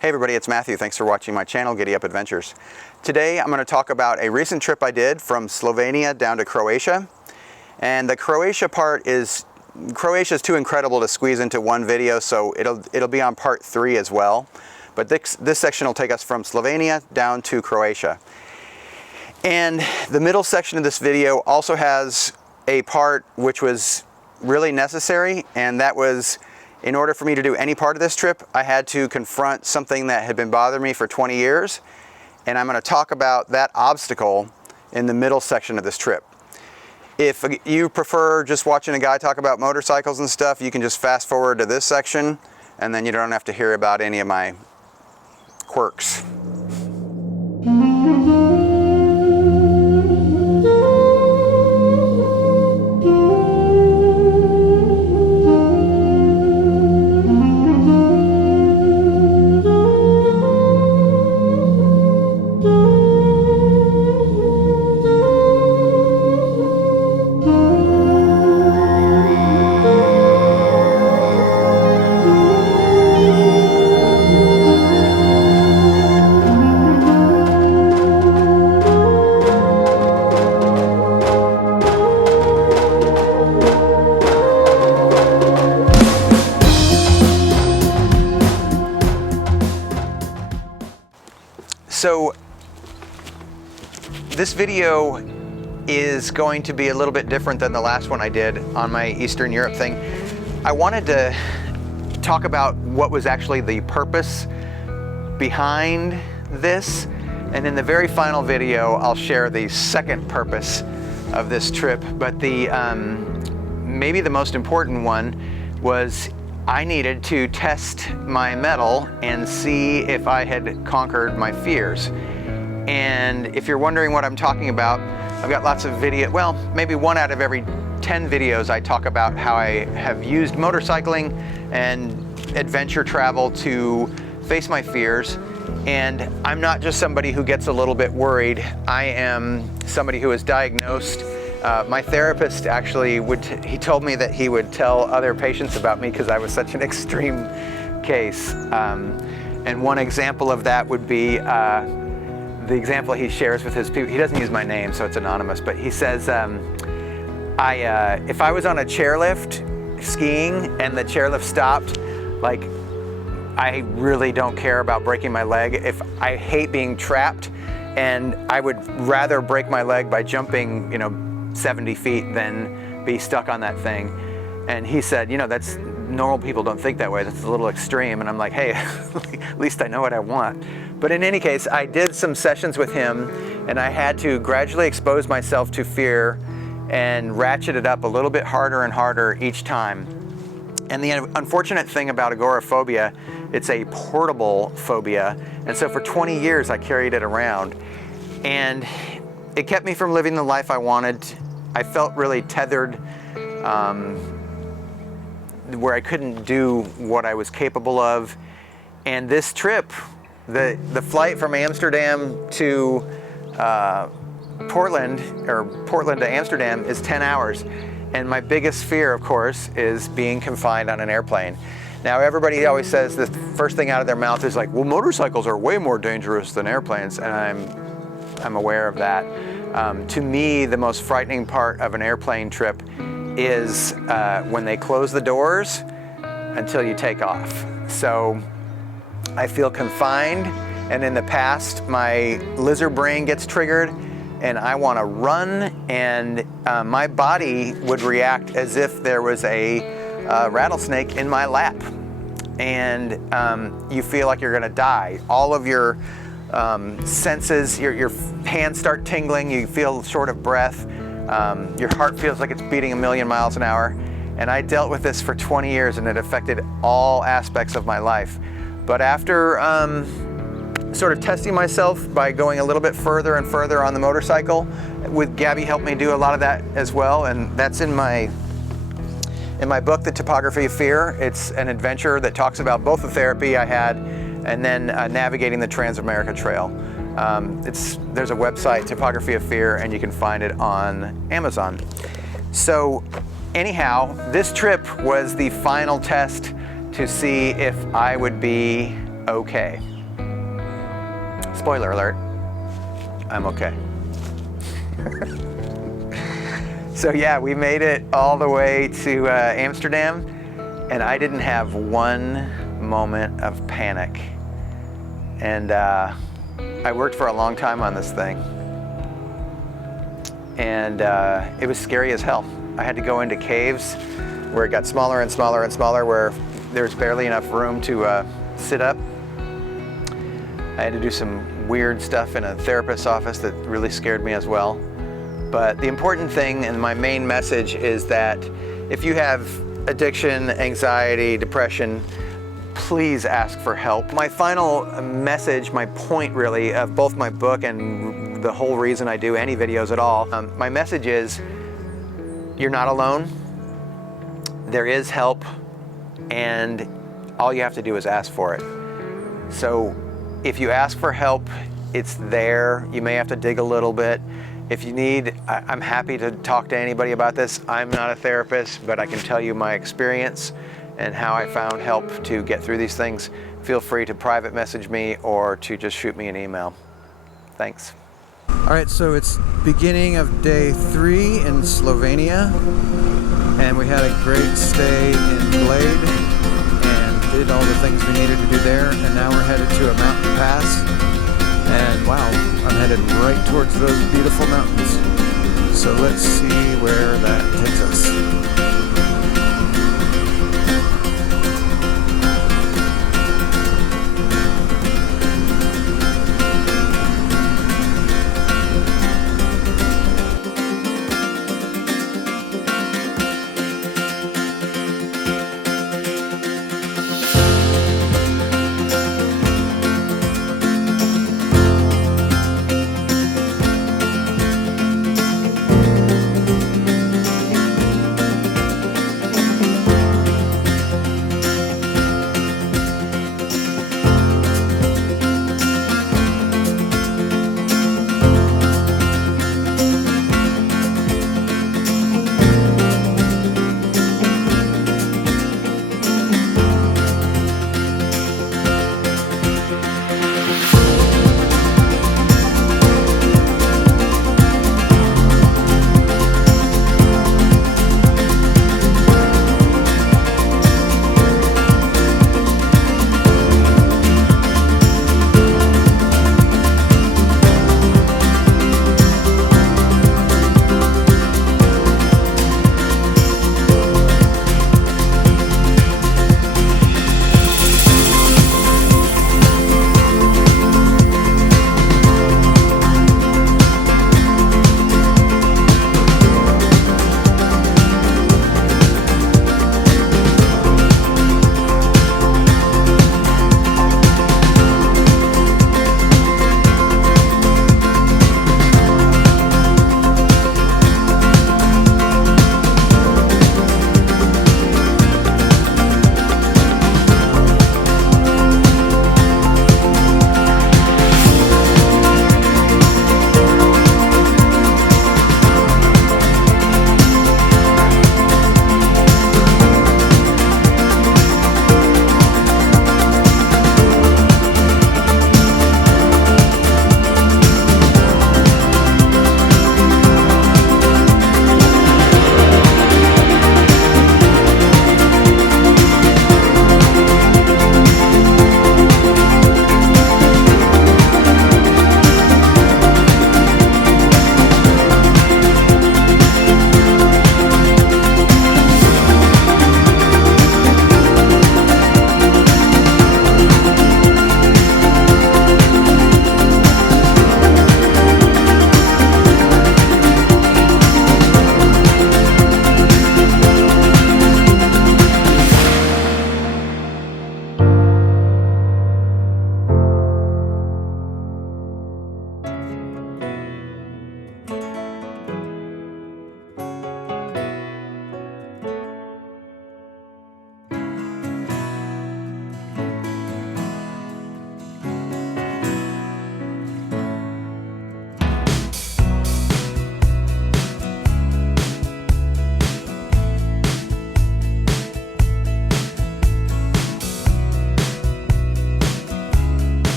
Hey everybody, it's Matthew. Thanks for watching my channel, Giddy Adventures. Today I'm going to talk about a recent trip I did from Slovenia down to Croatia. And the Croatia part is, Croatia's too incredible to squeeze into one video, so it'll be on part 3 as well. But this section will take us from Slovenia down to Croatia. And the middle section of this video also has a part which was really necessary, and that was, in order for me to do any part of this trip, I had to confront something that had been bothering me for 20 years. And I'm going to talk about that obstacle in the middle section of this trip. If you prefer just watching a guy talk about motorcycles and stuff, you can just fast forward to this section, and then you don't have to hear about any of my quirks. So this video is going to be a little bit different than the last one I did on my Eastern Europe thing. I wanted to talk about what was actually the purpose behind this, and in the very final video I'll share the second purpose of this trip. But the maybe the most important one was I needed to test my mettle and see if I had conquered my fears. And if you're wondering what I'm talking about, I've got lots of video, well, maybe 1 out of every 10 videos I talk about how I have used motorcycling and adventure travel to face my fears. And I'm not just somebody who gets a little bit worried. I am somebody who is diagnosed. My therapist actually he told me that he would tell other patients about me because I was such an extreme case. And one example of that would be the example he shares with his people. He doesn't use my name, so it's anonymous, but he says, if I was on a chairlift skiing and the chairlift stopped, like, I really don't care about breaking my leg. If I hate being trapped, and I would rather break my leg by jumping, 70 feet than be stuck on that thing. And he said, that's normal people don't think that way. That's a little extreme. And I'm like, hey, at least I know what I want. But in any case, I did some sessions with him, and I had to gradually expose myself to fear and ratchet it up a little bit harder and harder each time. And the unfortunate thing about agoraphobia, it's a portable phobia. And so for 20 years, I carried it around. And it kept me from living the life I wanted. I felt really tethered, where I couldn't do what I was capable of. And this trip, the flight from Amsterdam to Portland, or Portland to Amsterdam, is 10 hours. And my biggest fear, of course, is being confined on an airplane. Now, everybody always says the first thing out of their mouth is like, well, motorcycles are way more dangerous than airplanes, and I'm aware of that. To me, the most frightening part of an airplane trip is when they close the doors until you take off. So I feel confined, and in the past, my lizard brain gets triggered, and I want to run, and my body would react as if there was a rattlesnake in my lap. And you feel like you're going to die. All of your senses, your hands start tingling, you feel short of breath, your heart feels like it's beating 1,000,000 miles an hour. And I dealt with this for 20 years, and it affected all aspects of my life. But after sort of testing myself by going a little bit further and further on the motorcycle, with Gabby helped me do a lot of that as well, and that's in my book, The Topography of Fear. It's an adventure that talks about both the therapy I had and then navigating the Trans-America Trail. There's a website, Topography of Fear, and you can find it on Amazon. So anyhow, this trip was the final test to see if I would be okay. Spoiler alert, I'm okay. So yeah, we made it all the way to Amsterdam, and I didn't have one moment of panic. And I worked for a long time on this thing, and it was scary as hell. I had to go into caves where it got smaller and smaller and smaller, where there's barely enough room to sit up. I had to do some weird stuff in a therapist's office that really scared me as well. But the important thing, and my main message, is that if you have addiction, anxiety, depression, please ask for help. My final message, my point really, of both my book and the whole reason I do any videos at all, my message is, you're not alone. There is help, and all you have to do is ask for it. So if you ask for help, it's there. You may have to dig a little bit. If you need, I'm happy to talk to anybody about this. I'm not a therapist, but I can tell you my experience and how I found help to get through these things. Feel free to private message me or to just shoot me an email. Thanks. All right, so it's beginning of day 3 in Slovenia, and we had a great stay in Bled and did all the things we needed to do there, and now we're headed to a mountain pass, and wow, I'm headed right towards those beautiful mountains. So let's see where that